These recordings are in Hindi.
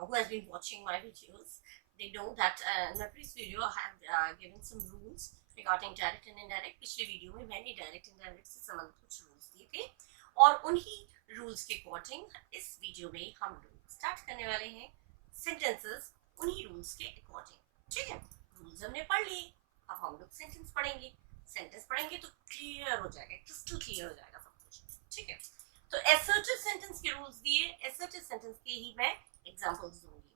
who has been watching my videos, they know that in my previous video I have given some rules regarding direct and indirect. पिछले वीडियो में मैंने डायरेक्ट इंडायरेक्ट से संबंधित कुछ रूल्स दिए थे और उन्हीं रूल्स के अकॉर्डिंग इस वीडियो में हम लोग स्टार्ट करने वाले हैं सेंटेंसेस उन्हीं रूल्स के अकॉर्डिंग. ठीक है, रूल्स हमने पढ़ लिए, अब हम लोग सेंटेंस पढ़ेंगे. सेंटेंस पढ़ेंगे तो क्लियर हो जाएगा, क्रिस्टल क्लियर हो जाएगा सब कुछ. ठीक है, तो असर्टिव सेंटेंस के रूल्स दिए, असर्टिव सेंटेंस के ही मैं एग्जांपल्स दूंगी.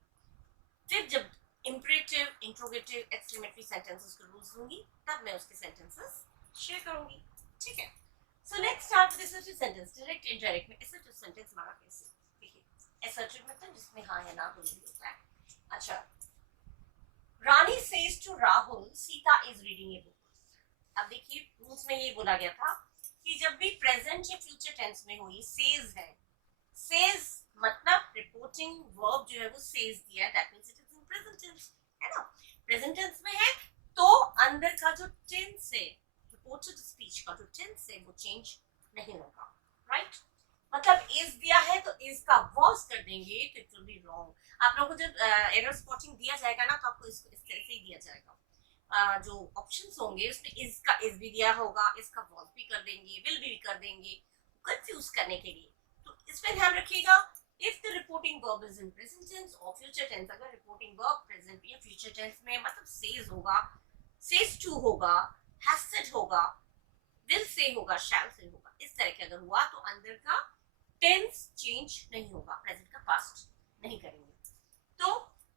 फिर जब इंपरेटिव, इंट्रोगेटिव, एक्सक्लेमेटरी सेंटेंसेस के रूल्स दूंगी तब मैं उसके सेंटेंसेस शेयर करूंगी. ठीक है, so let's start with assertive sentence. Direct indirect में असर्टिव सेंटेंस हमारा कैसे, देखिए असर्टिव मतलब जिसमें हाँ या ना दोनों होता है. अच्छा, Rani says to Rahul Sita is reading a book. अब देखिए रूल्स में ये बोला गया था कि जब भी प्रेजेंट या फ्यूचर टेंस में हो, ये सेज है. सेज मतलब रिपोर्टिंग वर्ब जो है वो सेज दिया है, that means it is in present tense, है ना. प्रेजेंट टेंस में है तो अंदर का जो टेंस है, रिपोर्टेड स्पीच का जो टेंस है वो चेंज नहीं होगा. राइट, मतलब इज दिया है तो इज का वॉज कर देंगे तो इट विल बी रॉन्ग. आप लोगों को जब एरर स्पॉटिंग दिया जाएगा ना तो आपको इसको इस तरह से ही दिया जाएगा. जो ऑप्शंस होंगे उसमें इज का इज भी दिया होगा, इसका वॉज भी कर देंगे, विल भी कर देंगे कंफ्यूज करने के लिए. तो इसमें ध्यान रखिएगा, if the reporting verb is in present tense और फ्यूचर टेंस, अगर रिपोर्टिंग वर्ब प्रेजेंट या फ्यूचर टेंस में मतलब सेज होगा, सेज टू होगा, हैज सेड होगा, विल से होगा, शैल से होगा, इस तरह के अगर हुआ तो अंदर का टेंस चेंज नहीं होगा, प्रेजेंट का पास्ट नहीं करेंगे. तो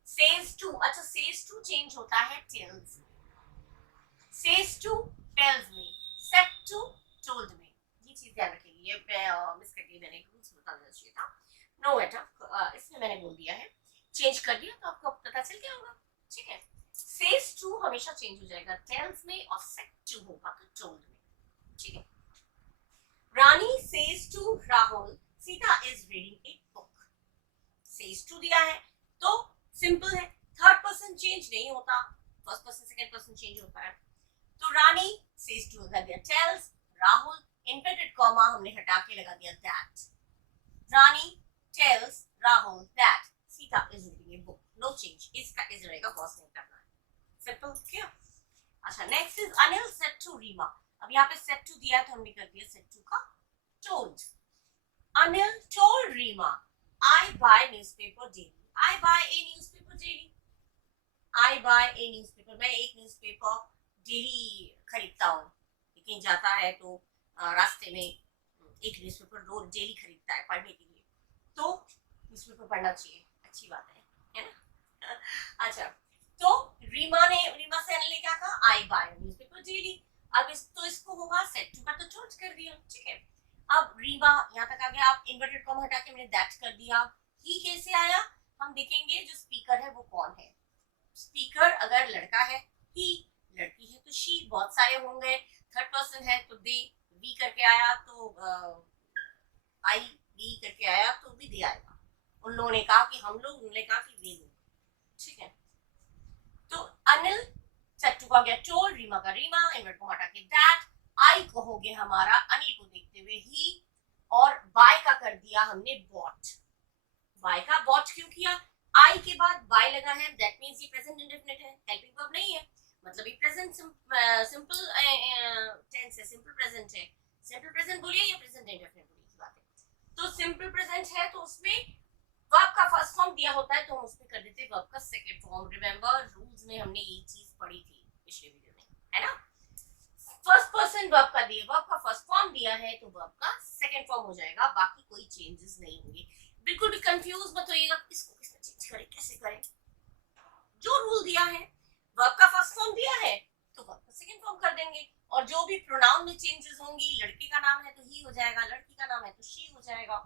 सेज टू, अच्छा सेज टू चेंज होता है tales. says to tells me, said to told me. ये चीज ध्यान रखिएगा, ये मिस कर दी मैंने, रूल्स बता देना चाहिए था. नो बेटा, इसमें मैंने बोल दिया है, चेंज कर दिया तो आपको पता चल गया होगा. ठीक है, says to हमेशा चेंज हो जाएगा tells में, और said to होगा तो told में. ठीक है, रानी says to Rahul Sita is reading a book. says to दिया है तो सिंपल है, थर्ड पर्सन चेंज नहीं होता, first person second person change होता है. तो रानी says to लगा दिया tells, राहुल इन्वर्टेड कॉमा हमने हटा के लगा दिया that. Rani tells Rahul that Sita is reading a book. No change, इसका इज रहेगा, बॉस नहीं करना है. Simple, clear. अच्छा, next is Anil said to Reema. अब यहाँ पे said to दिया तो हमने कर दिया said to का told. Anil told Reema I buy newspaper daily. I buy a newspaper daily. I buy a newspaper, मैं एक न्यूज़पेपर डेली खरीदता हूँ. लेकिन जाता है तो रास्ते में एक न्यूज़पेपर रोज डेली खरीदता है पढ़ने के लिए, तो न्यूज़पेपर पढ़ना चाहिए, अच्छी बात है ना. अच्छा, तो रीमा से अनिल ने क्या कहा, आई बाय न्यूज़पेपर डेली. अब इसको होगा सेट टू का तो चोट कर दिया. ठीक है, अब रीमा यहाँ तक आ गया. अब इन्वर्टेड कॉमा हटा के मैंने दैट कर दिया. ही कैसे आया, हम देखेंगे. जो स्पीकर है वो कौन है. स्पीकर अगर लड़का है ही, लड़की है तो शी, बहुत सारे होंगे. थर्ड पर्सन है तो दे, वी करके आया तो आई, वी करके आया तो भी दे आएगा. उन लोगों ने कहा कि हम लोग, उन्होंने कहा कि वे लोग. ठीक है, तो अनिल सेट टू का गया टोल्ड, रीमा का रीमा, इन्वर्ट को हटा के दैट, आई को हो गया हमारा अनिल को देखते हुए ही, और बाय का कर दिया हमने बॉट. बाय का बॉट क्यों किया, आई के बाद बाय लगा है, दैट मींस ये प्रेजेंट इंडेफिनिट है, हेल्पिंग वर्ब नहीं है, मतलब ये प्रेजेंट सिंपल टेंस है, सिंपल प्रेजेंट है. सिंपल प्रेजेंट बोलिए या प्रेजेंट इंडेफिनिट बोलिए की बात है. तो सिंपल प्रेजेंट है तो उसमें वर्ब का फर्स्ट फॉर्म दिया होता है तो हम उसमें कर देते हैं वर्ब का सेकंड फॉर्म. रिमेंबर रूल्स में हमने ये चीज पढ़ी थी पिछले वीडियो में, है ना. फर्स्ट पर्सन वर्ब का दिया, वर्ब का फर्स्ट फॉर्म दिया है तो वर्ब का सेकंड फॉर्म हो जाएगा, बाकी कोई चेंजेस नहीं होंगे. बिल्कुल भी कंफ्यूज मत होइएगा इसको किसमें चेंज करें, कैसे करें. जो रूल दिया है, वर्ब का फर्स्ट फॉर्म दिया है तो वर्ब का सेकंड फॉर्म कर देंगे, और जो भी प्रोनाउन में चेंजेस होंगी, लड़के का नाम है तो ही हो जाएगा, लड़की का नाम है तो शी हो जाएगा.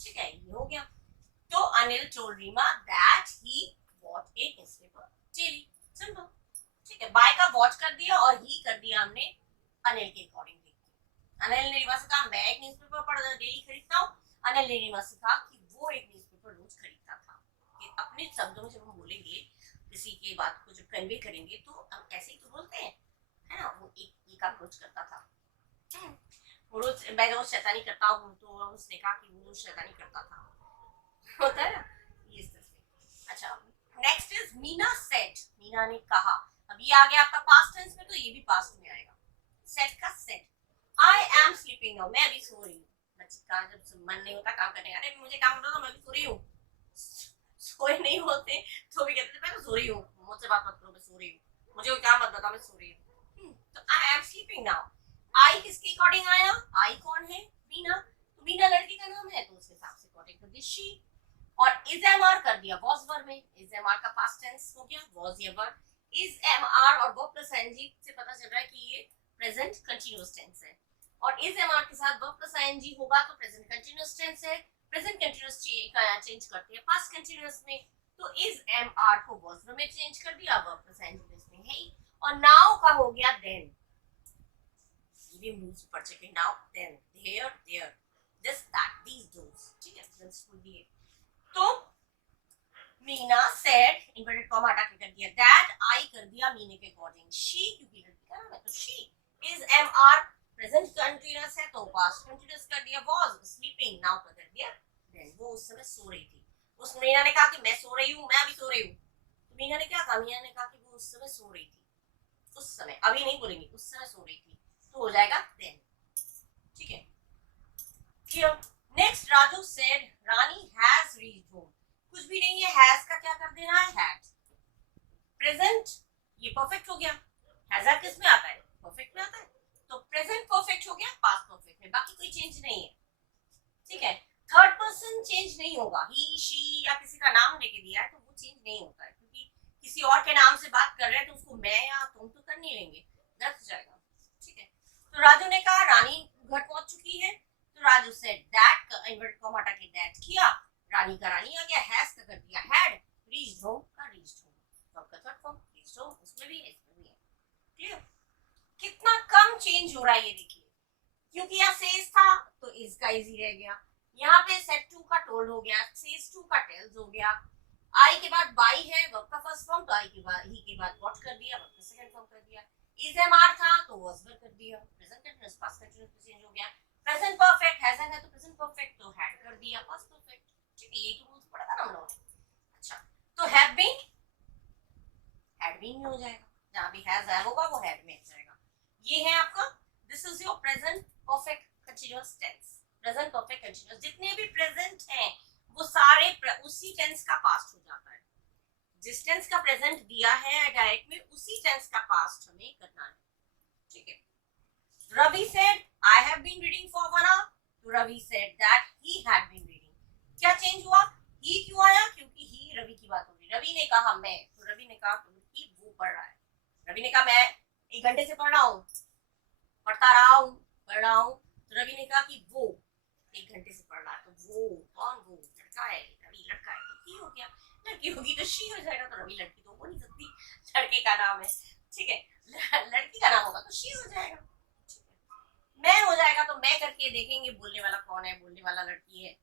ठीक है, ये हो गया. तो Anil told Reema that he bought a newspaper daily. Simple. ठीक है, बाय का बॉट कर दिया और ही कर दिया हमने अनिल के अकॉर्डिंग. अनिल ने रीमा से कहा मैं एक न्यूज़पेपर पढ़ डेली खरीदता हूँ. अनिल ने रीमा से कहा कि वो एक न्यूज़पेपर रोज खरीदता था. कि अपने शब्दों में जब हम बोलेंगे किसी की बात को जब कन्वे करेंगे तो हम ऐसे ही तो बोलते हैं, है ना. वो एक ये काम रोज करता था. वो रोज, मैं रोज शैतानी करता हूँ तो उसने कहा कि वो रोज शैतानी करता था, होता है ना, ये इस तरह से. मीना सेड, मीना ने कहा। अब ये आ गया आपका पास्ट टेंस में, तो ये भी पास्ट में आएगा। सेड का said. I am sleeping now, मैं अभी सो रही हूँ। बच्चे का जब मन नहीं होता काम करने का, अरे मुझे काम करना, मैं अभी सो रही हूँ। सोए नहीं होते तो भी कहते थे मैं तो सो रही हूँ, मुझसे बात मत करो, मैं सो रही हूँ, मुझे कोई काम मत बताओ, मैं सो रही हूँ। तो आई एम स्लीपिंग नाउ। आई किसके अकॉर्डिंग आया? आई कौन है? मीना। तो मीना लड़की का नाम है, तो उसके हिसाब से अकॉर्डिंग टू दिस शी। और इज एम आर कर दिया वॉज वर्ब में। इज एम आर का पास्ट टेंस हो गया वॉज या वर्ब। इज एम आर और वर्ब प्लस एनजी से पता चल रहा है कि ये प्रेजेंट कंटीन्यूअस टेंस है। और इज एम आर के साथ वर्ब प्लस आईएनजी होगा तो प्रेजेंट कंटीन्यूअस टेंस है। प्रेजेंट कंटीन्यूअस चेंज करते हैं पास्ट कंटीन्यूअस में, तो इज एम आर को वॉज वर्ब में चेंज कर दिया, वर्ब प्लस आईएनजी इसमें है ही। और नाउ का हो गया देन। ये भी मूव्स पढ़ चुके। Now then there there this that these those, ठीक है, प्रेजेंट फुल भी है। तो मीना सेड, इन्वर्टेड कॉमा हटा के कर दिया दैट, आई कर दिया मीने के अकॉर्डिंग, शी क्योंकि लड़की का नाम है तो she. Is am are present continuous है तो पास्ट कंटीन्यूअस कर दिया वॉज। स्लीपिंग नाउ कर दिया देन। वो उस समय सो रही थी। उस मीना ने कहा कि मैं सो रही हूँ, मैं अभी सो रही हूँ। तो मीना ने क्या कहा? मीना ने कहा कि वो उस समय सो रही थी। उस समय, अभी नहीं बोलेंगे, उस समय सो रही थी, तो हो जाएगा देन, ठीक है। Clear. Next, Raju said Rani has reached home. कुछ भी नहीं है, हैज का क्या कर देना है? हैड। प्रेजेंट ये परफेक्ट हो गया। हैज किस में आता है? परफेक्ट में आता है, तो प्रेजेंट परफेक्ट हो गया पास्ट परफेक्ट में, बाकी कोई चेंज नहीं है, ठीक है। थर्ड पर्सन चेंज नहीं होगा। ही शी या किसी का नाम लेके दिया है तो वो चेंज नहीं होता है, क्योंकि किसी और के नाम से बात कर रहे हैं तो उसको मैं या तुम तो कर नहीं लेंगे, गलत हो जाएगा, ठीक है। तो राजू ने कहा रानी घर पहुंच चुकी है, तो Raju said that, inverted comma हटा के दैट किया, रानी का रानी आ गया, हैज का कर दिया हैड, रीच्ड होम का रीच्ड होम, वर्ब का थर्ड फॉर्म रीच्ड होम, उसमें भी है इसमें भी है। क्लियर। कितना कम चेंज हो रहा है ये देखिए, क्योंकि यहाँ सेज था तो इज का इजी रह गया, यहाँ पे सेड टू का टोल्ड हो गया, सेज टू का टेल्स हो गया, आई के बाद बाई है वर्ब का फर्स्ट फॉर्म, तो आई के बाद ही के बाद व्हाट कर दिया, वर्ब का सेकंड फॉर्म कर दिया। इज एम आर था तो वाज वर्ब कर दिया, present continuous past continuous change हो गया। प्रेजेंट परफेक्ट हैज है तो प्रेजेंट परफेक्ट तो हैड कर दिया पास्ट परफेक्ट, ठीक है। ये तो रूल्स पढ़ा था ना हम लोग। अच्छा, तो हैव बीन हैड बीन हो जाएगा, जहां भी हैज है होगा वो हैड में जाएगा। ये है आपका, this is your present perfect continuous tense. Present perfect continuous जितने भी प्रेजेंट हैं वो सारे उसी टेंस का पास्ट हो जाता है। जिस टेंस का प्रेजेंट दिया है डायरेक्ट में, उसी टेंस का पास्ट हमें करना है, ठीक है। Ravi said I have been reading for 1 hour, तो Ravi said that he had been reading. क्या चेंज हुआ? ही क्यों आया? क्योंकि ही रवि की बात हो रही। रवि ने कहा मैं, तो रवि ने कहा कि वो पढ़ रहा है। रवि ने कहा मैं 1 घंटे से पढ़ रहा हूँ, पढ़ता रहा हूँ, पढ़ रहा हूँ, तो रवि ने कहा कि वो 1 घंटे से पढ़ रहा है, तो वो कौन? वो लड़का है, रवि लड़का है, तो ही हो गया। लड़की होगी तो शी हो जाएगा, तो रवि लड़की तो हो नहीं सकती, लड़के का नाम है, ठीक है। लड़की का नाम होगा तो शी हो जाएगा, ठीक है। मैं हो जाएगा तो मैं करके देखेंगे बोलने वाला कौन है, बोलने वाला लड़की है,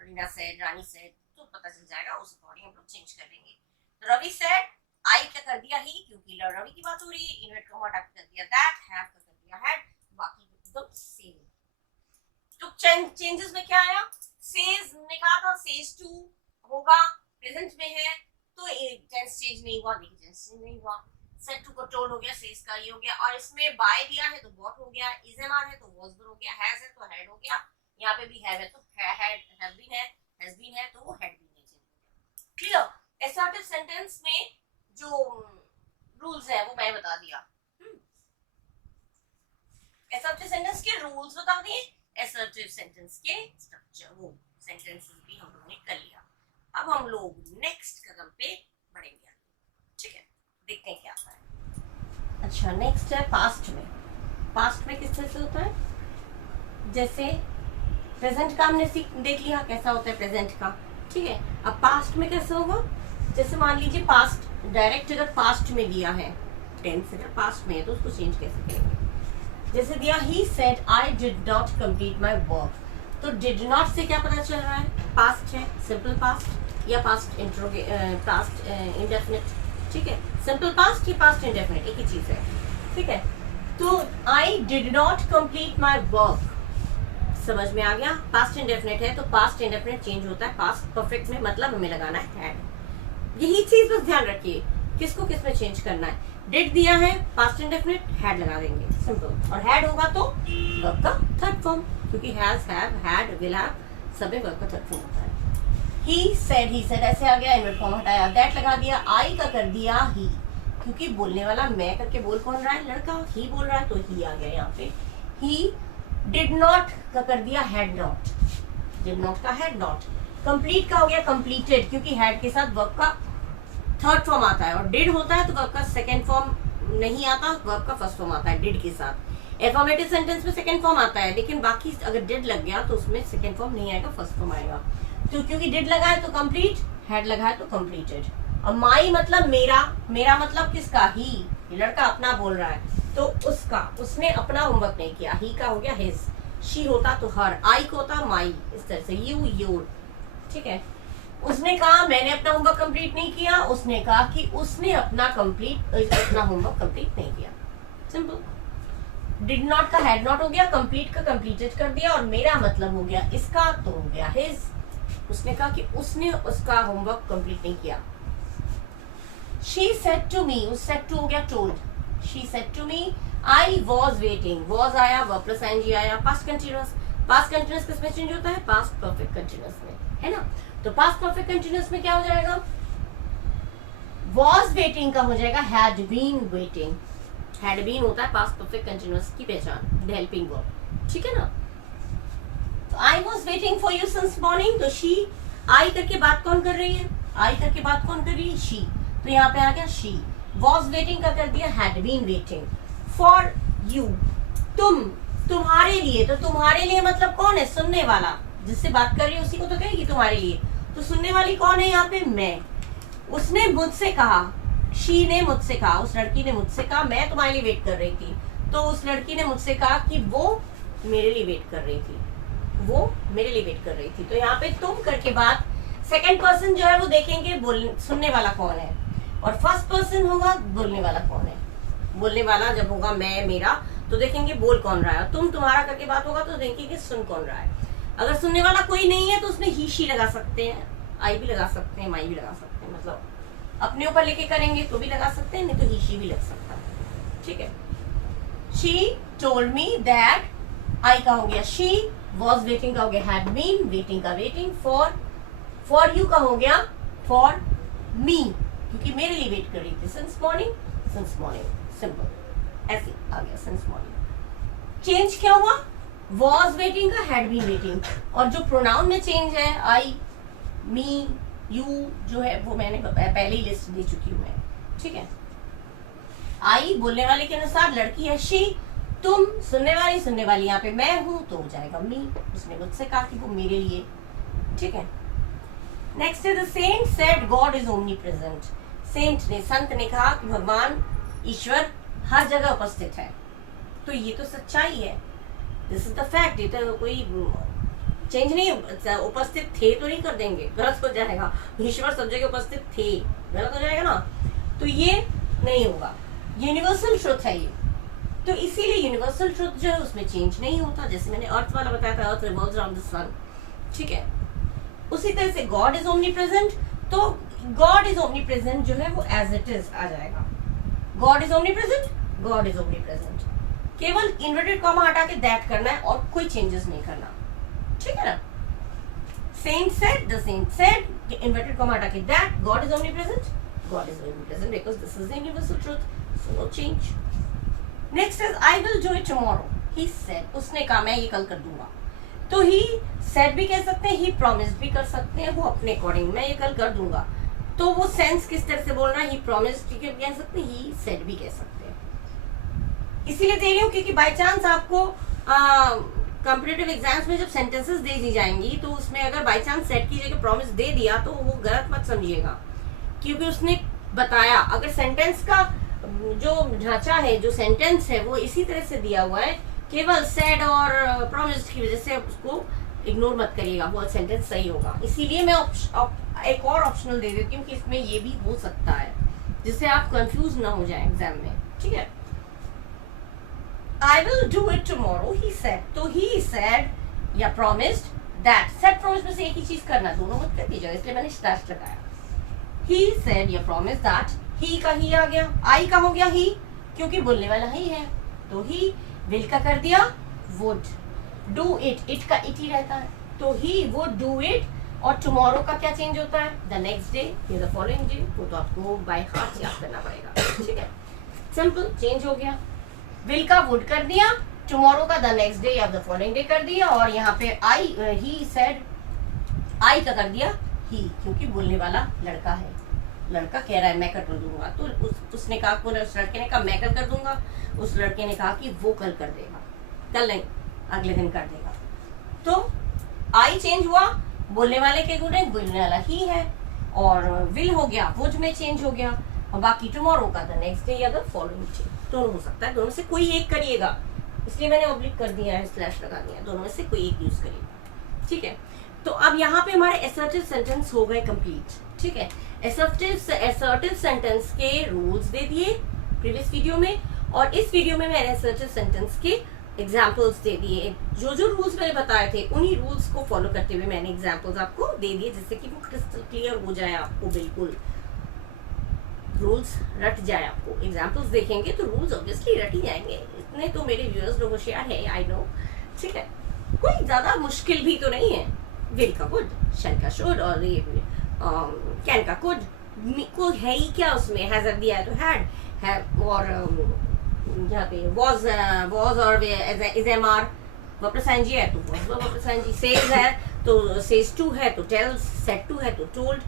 रीना सेड, रानी सेड, तो पता चल जाएगा, उस अकॉर्डिंग हम लोग चेंज कर देंगे। तो रवि सेड, आई क्या कर दिया ही, क्योंकि रवि की बात हो रही है, इन्वर्ट कॉमा हटा कर दिया दैट, हैव का कर दिया हैड, बाकी एकदम सेम। तो चेंजेस में क्या आया? सेज ने कहा था सेज टू होगा, प्रेजेंट में है तो टेंस चेंज नहीं हुआ, देखिए टेंस चेंज नहीं हुआ। सेड टू को टोल्ड हो गया, सेज का ये हो गया, और इसमें बाय दिया है तो व्हाट हो गया, इज एम आर है तो वाज हो गया, हैज है तो हैड हो गया, यहाँ पे भी हैव है तो हैड, हैव बीन है, हैज बीन है तो वो हैड बीन है, चेंज हो गया। क्लियर। असर्टिव सेंटेंस में जो रूल्स है वो मैं बता दिया। असर्टिव सेंटेंस के रूल्स बता दिए, असर्टिव सेंटेंस के स्ट्रक्चर, वो सेंटेंसेस भी हम लोगों ने कर लिया। अब हम लोग नेक्स्ट कदम पे बढ़ेंगे, ठीक है। देखते हैं क्या आता है। अच्छा, नेक्स्ट है पास्ट में। पास्ट में किस तरह से होता है? जैसे प्रेजेंट का हमने देख लिया कैसा होता है प्रेजेंट का, ठीक है। अब पास्ट में कैसे होगा? जैसे मान लीजिए पास्ट डायरेक्ट अगर पास्ट में दिया है, टेंस अगर पास्ट में है तो उसको चेंज कैसे करेंगे? जैसे दिया he said I did not complete my work, तो डिड नॉट से क्या पता चल रहा है? पास्ट है, सिंपल पास्ट या पास्ट पास्ट इंडेफिनिट, ठीक है। सिंपल पास्ट या पास्ट इंडेफिनिट एक ही चीज है, ठीक है। तो I did not complete my work, समझ में आ गया? पास्ट इंडेफिनिट है तो पास्ट इंडेफिनिट चेंज होता है पास्ट परफेक्ट में, मतलब हमें लगाना है हैड। यही चीज बस ध्यान रखिए, किसको किस में चेंज करना है। डिड दिया है, पास्ट इंडेफिनिट, हैड लगा देंगे, सिंपल। और हैड होगा तो वर्ब का थर्ड फॉर्म, क्योंकि has, have, had, will have सब में वर्ब का थर्ड फॉर्म होता है। ही सेड ऐसे आ गया, इन्वर्ट फॉर्म हटाया, दैट लगा दिया, आई का कर दिया ही, क्योंकि बोलने वाला मैं करके बोल कौन रहा है, लड़का, ही बोल रहा है तो ही आ गया यहाँ पे। ही डिड नॉट का कर दिया हैड नॉट, डिड नॉट का हैड नॉट। कंप्लीट का हो गया कंप्लीटेड, क्योंकि हैड के साथ वर्ब का थर्ड फॉर्म आता है, और डिड होता है तो वर्ब का सेकंड फॉर्म नहीं आता, वर्ब का फर्स्ट फॉर्म आता है डिड के साथ। एफर्मेटिव सेंटेंस में सेकंड फॉर्म आता है, लेकिन बाकी अगर डिड लग गया तो उसमें सेकंड फॉर्म नहीं आएगा, फर्स्ट फॉर्म आएगा। तो क्योंकि डिड लगा है तो कंप्लीट, हैड लगा है तो कंप्लीटेड। और माई मतलब मेरा, मेरा मतलब किसका, ही, लड़का अपना बोल रहा है तो उसका, उसने अपना होमवर्क नहीं किया, ही का हो गया हिज, शी होता तो हर, आई को होता माई, इस तरह से यू, योर, ठीक है। उसने कहा मैंने अपना होमवर्क कंप्लीट नहीं किया, उसने कहा कि उसने अपना होमवर्क कंप्लीट नहीं किया, सिंपल। डिड नॉट का हैड नॉट हो गया, कंप्लीट का कंप्लीटेड कर दिया, और मेरा मतलब हो गया इसका तो हो गया हिज। उसने कहा कि उसने उसका होमवर्क कंप्लीट नहीं किया। शी सेड टू मी, उस सेड टू हो गया told, she said to me I was waiting, was आया, वर्ब प्लस आईएनजी आया, पास्ट कंटिन्यूअस। पास्ट कंटिन्यूअस किसमें चेंज होता है, पास्ट परफेक्ट कंटिन्यूअस में, है ना। तो पास्ट परफेक्ट कंटिन्यूअस में क्या हो जाएगा, वॉज वेटिंग का हो जाएगा had been waiting. Had been होता है पास्ट परफेक्ट कंटिन्यूअस की पहचान, द हेल्पिंग वर्ब, ठीक है ना। तो आई was waiting for you since morning, तो शी, आई करके बात कौन कर रही है, आई करके बात कौन कर रही है, शी, तो यहाँ पे आ गया शी। वॉज वेटिंग का कर दिया had been waiting. For you, तुम, तुम्हारे लिए, तो तुम्हारे लिए मतलब कौन है, सुनने वाला, जिससे बात कर रही है उसी को तो कहेगी तुम्हारे लिए, तो सुनने वाली कौन है यहाँ पे, मैं। उसने मुझसे कहा, शी ने मुझसे कहा, उस लड़की ने मुझसे कहा मैं तुम्हारे लिए वेट कर रही थी, तो उस लड़की ने मुझसे कहा कि वो मेरे लिए वेट कर रही थी, वो मेरे लिए वेट कर रही थी। तो यहाँ पे तुम करके बात, सेकंड पर्सन जो है वो देखेंगे सुनने वाला कौन है, और फर्स्ट पर्सन होगा बोलने वाला कौन है। बोलने वाला जब होगा मैं, मेरा, तो देखेंगे बोल कौन रहा है, तुम, तुम्हारा करके बात होगा तो देखेंगे सुन कौन रहा है। अगर सुनने वाला कोई नहीं है तो उसमें ही शी लगा सकते हैं, आई भी लगा सकते हैं, माई भी लगा सकते हैं, मतलब अपने ऊपर लेके करेंगे तो भी लगा सकते हैं, नहीं तो ही शी भी लग सकता है, ठीक है। शी टोल्ड मी दैट, आई का हो गया शी, वॉज वेटिंग का हो गया हैड बीन, वेटिंग का वेटिंग, फॉर यू का हो गया फॉर मी, क्योंकि मेरे लिए वेट कर रही थी, सिंस मॉर्निंग, सिंपल ऐसे आ गया सिंस मॉर्निंग। चेंज क्या हुआ, वॉज वेटिंग का हैड बीन वेटिंग, और जो प्रोनाउन में चेंज है आई, मी, यू जो है वो मैंने पहले ही लिस्ट दे चुकी हूँ मैं, ठीक है। आई बोलने वाले के अनुसार लड़की है शी, तुम सुनने वाली यहाँ पे मैं हूं तो हो जाएगा मी, उसने मुझसे कहा कि वो मेरे लिए, ठीक है। नेक्स्ट है the saint said God is omnipresent. Saint ने, संत ने कहा कि भगवान ईश्वर हर जगह उपस्थित है, तो ये तो सच्चाई है, दिस इज द फैक्ट, ये तो कोई चेंज नहीं, उपस्थित थे तो नहीं कर देंगे, गलत हो जाएगा, ईश्वर सब जगह उपस्थित थे, गलत हो जाएगा ना, तो ये नहीं होगा, यूनिवर्सल ट्रुथ है ये, तो इसीलिए यूनिवर्सल ट्रुथ जो है उसमें चेंज नहीं होता। जैसे मैंने अर्थ वाला बताया था, अर्थ रिवॉल्व्स अराउंड द सन, ठीक है। उसी तरह से गॉड इज ओमनी प्रेजेंट, तो गॉड इज ओमनी प्रेजेंट जो है वो एज इट इज आ जाएगा, God is omnipresent, God is omni present, केवल इन्वर्टेड कॉमा हटा के दैट करना है और कोई चेंजेस नहीं करना, ठीक है ना। Saint said, the saint said, inverted comma हटा के that, God is omnipresent, God is omnipresent because this is the universal truth, so no change. Next is I will do it tomorrow, he said, उसने कहा मैं ये कल कर दूंगा, तो ही सेड भी कह सकते हैं, ही प्रॉमिस्ड भी कर सकते हैं, वो अपने अकॉर्डिंग मैं ये कल कर दूंगा, तो वो सेंस किस तरह से बोल रहा है, ही प्रॉमिस्ड भी कह सकते हैं, ही सेड भी कह सकते हैं। इसीलिए दे रही हूँ क्योंकि बाय चांस आपको कॉम्पिटिटिव एग्जाम्स में जब सेंटेंसेस दे दी जाएंगी तो उसमें अगर बाय चांस सेड की जगह प्रॉमिस दे दिया तो वो गलत मत समझिएगा, क्योंकि उसने बताया, अगर सेंटेंस का जो ढांचा है, जो सेंटेंस है वो इसी तरह से दिया हुआ है, केवल सेड और प्रॉमिस्ड की वजह से उसको इग्नोर मत करिएगा, वो सेंटेंस सही होगा। इसीलिए मैं एक और ऑप्शनल दे देती हूँ कि इसमें ये भी हो सकता है, जिससे आप कंफ्यूज ना हो जाए एग्जाम में, ठीक है। I will do it tomorrow, he said, तो he said या promised that, said promised में से एक ही चीज करना, दोनों मत कर दीजिएगा, इसलिए मैंने स्लैश लगाया। he said या promised that, he का ही आ गया, I का हो गया he, क्योंकि बोलने वाला ही है, तो he will का कर दिया would, do it का it ही रहता है, तो he would do it, और tomorrow का क्या चेंज होता है, the next day या the following day, वो तो आपको by heart याद करना पड़ेगा, ठीक है, सिंपल चेंज हो गया, will का would कर दिया, tomorrow का the next day या the following day कर दिया, और यहाँ पे he said I का कर दिया he, क्योंकि बोलने वाला लड़का है, लड़का कह रहा है मैं कर दूंगा, तो उसने कहा, उस लड़के ने कहा मैं कल कर दूंगा, उस लड़के ने कहा कि वो कल कर देगा, कल नहीं अगले दिन कर देगा, तो आई चेंज हुआ, बोलने वाले के गुण बोलने वाला ही है, और विल हो गया वुड में चेंज हो गया, और बाकी टुमारो का द नेक्स्ट डे या द फॉलोइंग डे, दोनों हो सकता है, दोनों से कोई एक करिएगा, इसलिए मैंने ऑब्लिक कर दिया है, स्लैश लगा दिया, दोनों में से कोई एक यूज करिएगा, ठीक है। तो अब यहाँ पे हमारे असर्टिव सेंटेंस हो गए कंप्लीट, ठीक है। असर्टिव सेंटेंस के रूल्स दे दिए प्रीवियस वीडियो में, और इस वीडियो में मैंने असर्टिव सेंटेंस के एग्जाम्पल्स दे दिए, जो जो रूल्स मैंने बताए थे उन्हीं रूल्स को फॉलो करते हुए मैंने एग्जाम्पल्स आपको दे दिए, जिससे कि वो क्रिस्टल क्लियर हो जाए आपको, बिल्कुल रूल्स रट जाए आपको, एग्जाम्पल्स देखेंगे तो रूल्स ऑब्वियसली रट ही जाएंगे, इतने तो मेरे व्यूअर्स लोग होशियार है, आई नो, ठीक है, कोई ज्यादा मुश्किल भी तो नहीं है, विल का वुड, शैल का शुड, और ये कैन का कुड, को है ही क्या उसमें, हैजर दिया है तो हैड, और यहाँ पे was और is MR, वप्रसांजी है तो was वप्रसांजी, says है तो says to है तो tells, said to है तो told,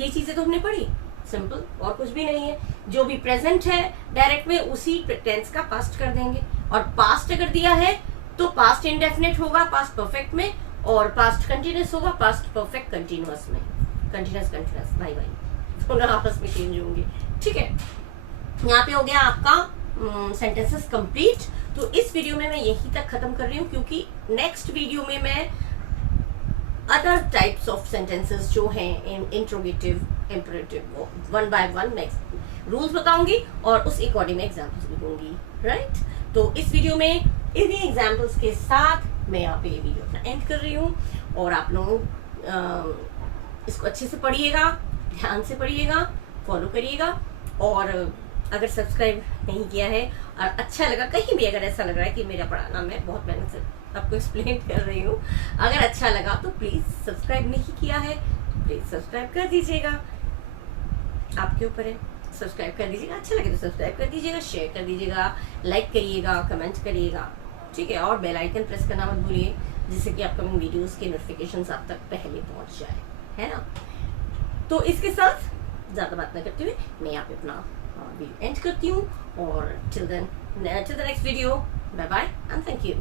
ये चीजें तो हमने पढ़ी, सिंपल, और कुछ भी नहीं है, जो भी प्रेजेंट है डायरेक्ट में उसी टेंस का पास्ट कर देंगे, और पास्ट अगर दिया है तो पास्ट इंडेफिनिट होगा पास्ट परफेक्ट में, और पास्ट कंटिन्यूस होगा पास्ट परफेक्ट कंटिन्यूस में, कंटिन्यूस भाई दोनों आपस में चेंज होंगे, ठीक है। यहाँ पे हो गया आपका सेंटेंसेस कंप्लीट, तो इस वीडियो में मैं यही तक खत्म कर रही हूँ, क्योंकि नेक्स्ट वीडियो में मैं अदर टाइप्स ऑफ सेंटेंसेस जो हैं इन interrogative, imperative, one by one मैं रूल्स बताऊंगी और उस अकॉर्डिंग में एग्जाम्पल्स भी दूंगी, राइट। तो इस वीडियो में इन्हीं एग्जाम्पल्स के साथ मैं यहाँ पे ये वीडियो अपना एंड कर रही हूँ, और आप लोग इसको अच्छे से पढ़िएगा, ध्यान से पढ़िएगा, फॉलो करिएगा, और अगर सब्सक्राइब नहीं किया है और अच्छा लगा, कहीं भी अगर ऐसा लग रहा है कि मेरा पढ़ाना मैं बहुत मेहनत से आपको एक्सप्लेन कर रही हूँ, अगर अच्छा लगा तो प्लीज़, सब्सक्राइब नहीं किया है तो प्लीज़ सब्सक्राइब कर दीजिएगा, आपके ऊपर है, सब्सक्राइब कर दीजिएगा, अच्छा लगे तो सब्सक्राइब कर दीजिएगा, शेयर कर दीजिएगा, लाइक करिएगा, कमेंट करिएगा, ठीक है, और बेल आइकन प्रेस करना मत भूलिए, जिससे कि अपकमिंग वीडियोस के नोटिफिकेशंस आप तक पहले पहुंच जाए, है ना। तो इसके साथ ज़्यादा बात ना करते हुए मैं यहाँ पे अपना वीडियो एंड करती हूँ, और till the next video, bye bye and thank you.